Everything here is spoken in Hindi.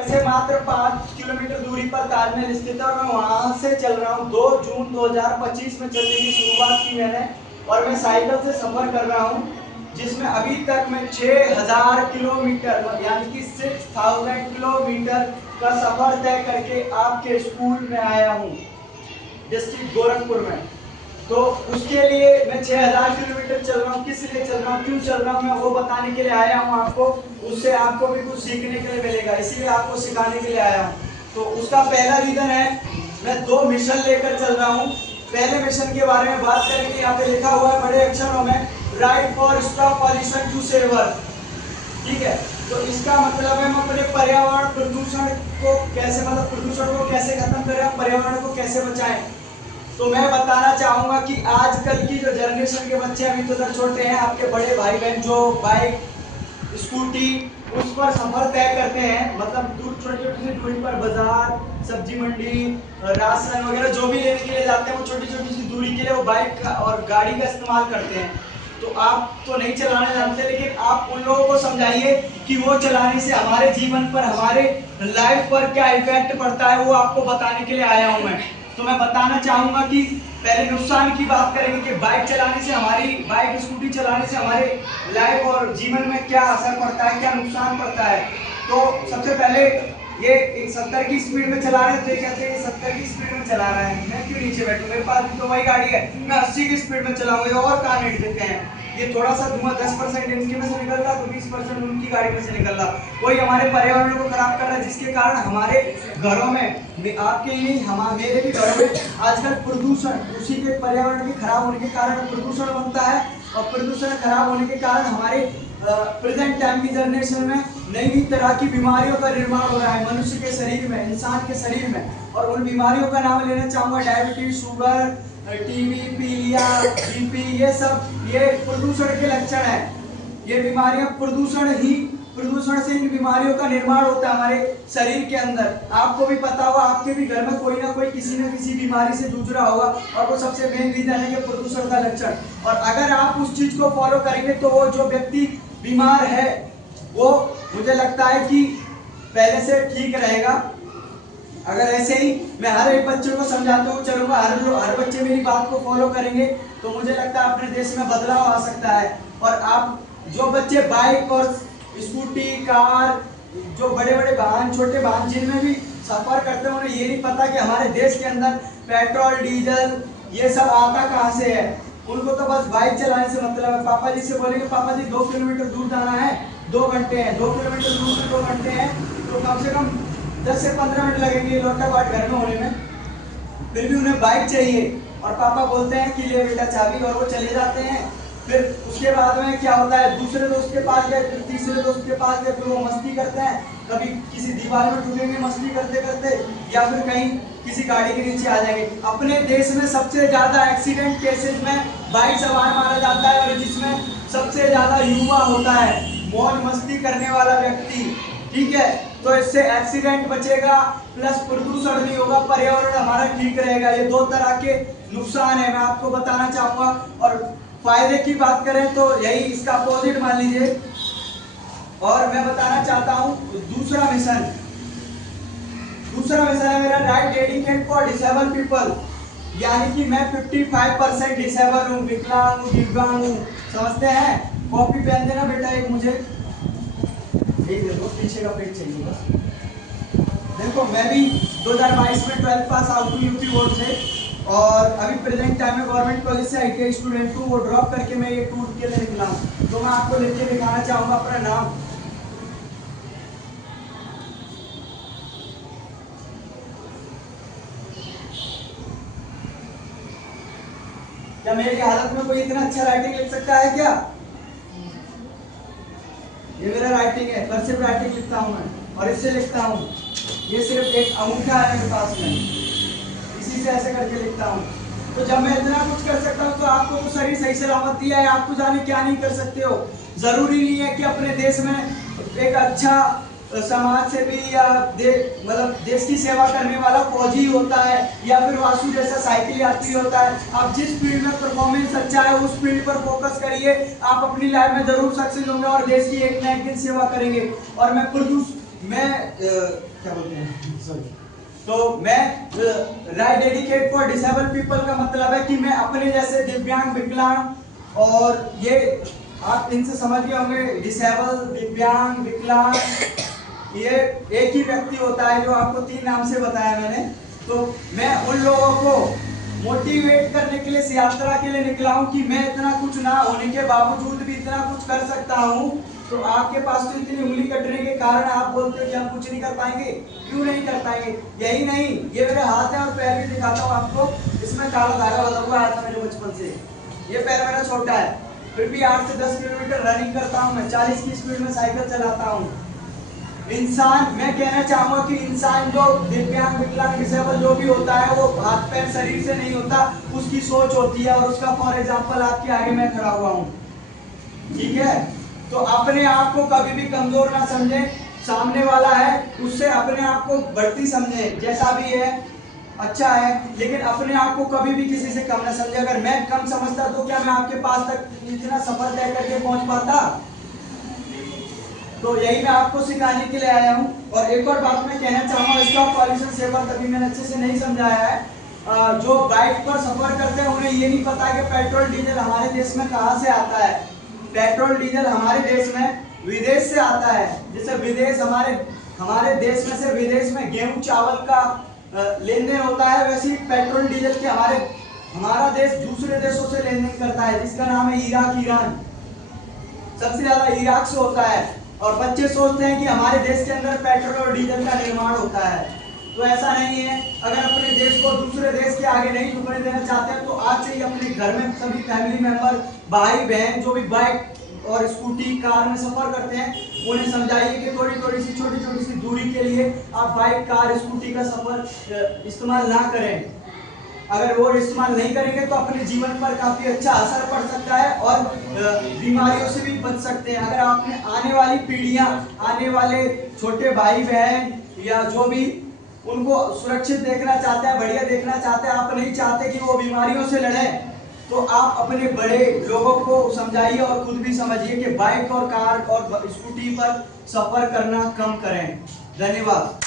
घर से मात्र 5 किलोमीटर दूरी पर ताजमहल स्थित है और मैं वहां से चल रहा हूँ। 2 जून 2025 में चलने की शुरुआत की मैंने और मैं साइकिल से सफर कर रहा हूँ, जिसमें अभी तक मैं 6000 किलोमीटर यानी कि 6000 किलोमीटर का सफर तय करके आपके स्कूल में आया हूँ, डिस्ट्रिक्ट गोरखपुर में। तो उसके लिए मैं 6000 किलोमीटर चल रहा हूँ। किस लिए चल रहा हूँ, क्यों चल रहा हूँ, मैं वो बताने के लिए आया हूँ आपको। उससे आपको भी कुछ सीखने के लिए मिलेगा, इसीलिए आपको सिखाने के लिए आया हूँ। तो उसका पहला रीजन है, मैं 2 मिशन लेकर चल रहा हूँ। पहले मिशन के बारे में बात करेंगे। यहाँ पे लिखा हुआ है बड़े अक्षरों में, write for stop pollution to save Earth. ठीक है, तो इसका मतलब है हम अपने पर्यावरण प्रदूषण को कैसे, मतलब प्रदूषण को कैसे खत्म करें, पर्यावरण को कैसे बचाएं। तो मैं बताना चाहूंगा कि आजकल की जो जनरेशन के बच्चे अभी तो छोटे हैं, आपके बड़े भाई बहन जो बाइक स्कूटी उस पर सफर तय करते हैं, मतलब दूर छोटी छोटी दूरी पर बाजार, सब्जी मंडी, राशन वगैरह जो भी लेने के लिए जाते हैं, वो छोटी छोटी सी दूरी के लिए वो बाइक और गाड़ी का इस्तेमाल करते हैं। तो आप तो नहीं चलाने जानते, लेकिन आप उन लोगों को समझाइए कि वो चलाने से हमारे जीवन पर, हमारे लाइफ पर क्या इफेक्ट पड़ता है, वो आपको बताने के लिए आया हूं मैं। तो मैं बताना चाहूंगा कि पहले नुकसान की बात करेंगे कि बाइक चलाने से, हमारी बाइक स्कूटी चलाने से हमारे लाइफ और जीवन में क्या असर पड़ता है, क्या नुकसान पड़ता है। तो सबसे पहले ये 70 की स्पीड में चला रहे हैं, तो कहते हैं 70 की स्पीड में चला रहा है, मैं क्यों नीचे बैठूं, मेरे पास भी तो वही गाड़ी है, मैं 80 की स्पीड में चलाऊंगा और कहाँ हिट देते हैं। ये थोड़ा सा धुआं 10% इनके में से निकल रहा तो 20% उनकी गाड़ी में से निकल रहा, वही हमारे पर्यावरण को खराब कर रहा है, जिसके कारण हमारे घरों में, आपके ही हमारे मेरे भी घरों में आजकल प्रदूषण, उसी के पर्यावरण के खराब होने के कारण प्रदूषण बनता है। और प्रदूषण खराब होने के कारण हमारे प्रेजेंट टाइम की जनरेशन में नई तरह की बीमारियों का निर्माण हो रहा है मनुष्य के शरीर में, इंसान के शरीर में। और उन बीमारियों का नाम लेना चाहूंगा, डायबिटीज, शुगर, टीबी, पीलिया, बीपी, ये सब ये प्रदूषण के लक्षण है। ये बीमारियां प्रदूषण से इन बीमारियों का निर्माण होता है हमारे शरीर के अंदर। आपको भी पता होगा, आपके भी घर में कोई ना कोई किसी न किसी बीमारी से जूझ रहा होगा, और वो सबसे मेन रीजन है कि प्रदूषण का लक्षण। और अगर आप उस चीज को फॉलो करेंगे तो वो जो व्यक्ति बीमार है वो, मुझे लगता है कि पहले से ठीक रहेगा। अगर ऐसे ही मैं हर एक बच्चे को समझाता हूँ चलूंगा, हर बच्चे मेरी बात को फॉलो करेंगे, तो मुझे लगता है अपने देश में बदलाव आ सकता है। और आप जो बच्चे बाइक और स्कूटी, कार, जो बड़े बड़े वाहन, छोटे वाहन जिनमें भी सफर करते हैं, उन्हें ये नहीं पता कि हमारे देश के अंदर पेट्रोल, डीजल ये सब आता कहाँ से है। उनको तो बस बाइक चलाने से मतलब है। पापा जी से बोलेंगे, पापा जी 2 किलोमीटर दूर जाना है, 2 घंटे हैं, 2 किलोमीटर दूर से 2 घंटे हैं, तो कम से कम 10 से 15 मिनट लगेंगे लौटा बाट घर में होने में। फिर भी उन्हें बाइक चाहिए और पापा बोलते हैं कि ले बेटा चाबी, और वो चले जाते हैं। फिर उसके बाद में क्या होता है, दूसरे दोस्त के पास गए, फिर तीसरे दोस्त के पास गए, फिर वो मस्ती करते हैं, कभी किसी दीवार में ठुकेंगे मस्ती करते करते, या फिर कहीं किसी गाड़ी के नीचे आ जाएंगे। अपने देश में सबसे ज्यादा एक्सीडेंट केसेस में बाइक सवार मारा जाता है, और जिसमें सबसे ज्यादा युवा होता है, मौज मस्ती करने वाला व्यक्ति। ठीक है, तो इससे एक्सीडेंट बचेगा, प्लस प्रदूषण नहीं होगा, पर्यावरण हमारा ठीक रहेगा। ये 2 तरह के नुकसान है, मैं आपको बताना चाहूंगा। और फायदे की बात करें तो यही इसका अपोजिट मान लीजिए। और मैं बताना चाहता हूं दूसरा मिशन है मेरा, right dedicate for disable people, यानी कि मैं 55% डिसेबल हूँ, विकलांग हूँ, दिव्यांग हूँ, समझते हैं। कॉपी पेन देना बेटा एक मुझे, एक देखो पीछे का पेज चाहिए बस। देखो मैं भी 2022 में 12th पास आउट हूँ यूपी बोर्ड से, और अभी प्रेजेंट टाइम में गवर्नमेंट कॉलेज से आईटीआई स्टूडेंट हूँ, वो ड्रॉप करके मैं ये टूर के लिए निकला हूँ। तो मैं आपको लिख के दिखाना चाहूंगा अपना नाम। क्या मेरी हालत में कोई इतना अच्छा राइटिंग लिख सकता है क्या? ये मेरा राइटिंग है, कर्सिव राइटिंग लिखता हूँ मैं, और इससे लिखता हूँ। ये सिर्फ एक अंगूठा है मेरे पास में, इसी से ऐसे करके लिखता हूँ। तो जब मैं इतना कुछ कर सकता हूँ, तो आपको तो शरीर सही सलामत दिया है, आप तो जाने क्या नहीं कर सकते हो। जरूरी नहीं है कि अपने देश में एक अच्छा समाज सेवी या मतलब देश की सेवा करने वाला फौजी होता है, या फिर वासु जैसा साइकिल यात्री होता है। आप जिस फील्ड में परफॉर्मेंस अच्छा है उस फील्ड पर फोकस करिए, आप अपनी लाइफ में जरूर सक्सेस होंगे और देश की एक ना एक दिन सेवा करेंगे। और मैं मैं क्या बोलते हैं, सॉरी, तो मैं right dedicate for disable people का मतलब है कि मैं अपने जैसे दिव्यांग, विकलांग, और ये आप इनसे समझ गए होंगे, डिसेबल, दिव्यांग, विकलांग, ये एक ही व्यक्ति होता है जो आपको 3 नाम से बताया मैंने। तो मैं उन लोगों को मोटिवेट करने के लिए इस यात्रा के लिए निकला हूं कि मैं इतना कुछ ना होने के बावजूद भी इतना कुछ कर सकता हूं। तो आपके पास तो इतनी उंगली कटने के कारण आप बोलते हो कि हम कुछ नहीं कर पाएंगे। क्यों नहीं कर पाएंगे? यही नहीं, ये मेरे हाथ है और पैर भी दिखाता हूं आपको, इसमें काला धागा बना हुआ है मेरे बचपन से। ये पैर मेरा छोटा है, फिर भी 8 से 10 किलोमीटर रनिंग करता हूं मैं, 40 की स्पीड में साइकिल चलाता हूं। इंसान, मैं कहना चाहूंगा कि इंसान जो दिव्यांग, विकलांग, डिसेबल जो भी होता है वो हाथ पैर शरीर से नहीं होता, उसकी सोच होती है, और उसका फॉर एग्जांपल आपके आगे मैं खड़ा हुआ हूँ। ठीक है, तो अपने आप को कभी भी कमजोर ना समझे, सामने वाला है उससे अपने आप को बढ़ती समझे, जैसा भी है अच्छा है, लेकिन अपने आप को कभी भी किसी से कम ना समझे। अगर मैं कम समझता तो क्या मैं आपके पास तक इतना सफर तय करके पहुंच पाता? तो यही मैं आपको सिखाने के लिए आया हूँ। और एक और बात मैं कहना चाहूंगा, स्टॉप पॉल्यूशन सेवर तभी मैंने अच्छे से नहीं समझाया है। जो बाइक पर सफर करते हैं उन्हें ये नहीं पता कि पेट्रोल डीजल हमारे देश में कहाँ से आता है। पेट्रोल डीजल हमारे देश में विदेश से आता है। जैसे विदेश हमारे देश में से विदेश में गेहूं चावल का लेन देन होता है, वैसे ही पेट्रोल डीजल के हमारा देश दूसरे देशों से लेन देन करता है, जिसका नाम है इराक, ईरान। सबसे ज्यादा इराक से होता है। और बच्चे सोचते हैं कि हमारे देश के अंदर पेट्रोल और डीजल का निर्माण होता है, तो ऐसा नहीं है। अगर अपने देश को दूसरे देश के आगे नहीं झुकने देना चाहते हैं तो आज से ही अपने घर में सभी फैमिली मेंबर, भाई बहन जो भी बाइक और स्कूटी, कार में सफर करते हैं, उन्हें समझाइए कि थोड़ी थोड़ी सी छोटी छोटी सी दूरी के लिए आप बाइक, कार, स्कूटी का सफर इस्तेमाल ना करें। अगर वो इस्तेमाल नहीं करेंगे तो अपने जीवन पर काफी अच्छा असर पड़ सकता है और बीमारियों से भी बच सकते हैं। अगर आपने आने वाली पीढ़ियां, आने वाले छोटे भाई बहन या जो भी, उनको सुरक्षित देखना चाहते हैं, बढ़िया देखना चाहते हैं, आप नहीं चाहते कि वो बीमारियों से लड़े, तो आप अपने बड़े लोगों को समझाइए और खुद भी समझिए कि बाइक और कार और स्कूटी पर सफर करना कम करें। धन्यवाद।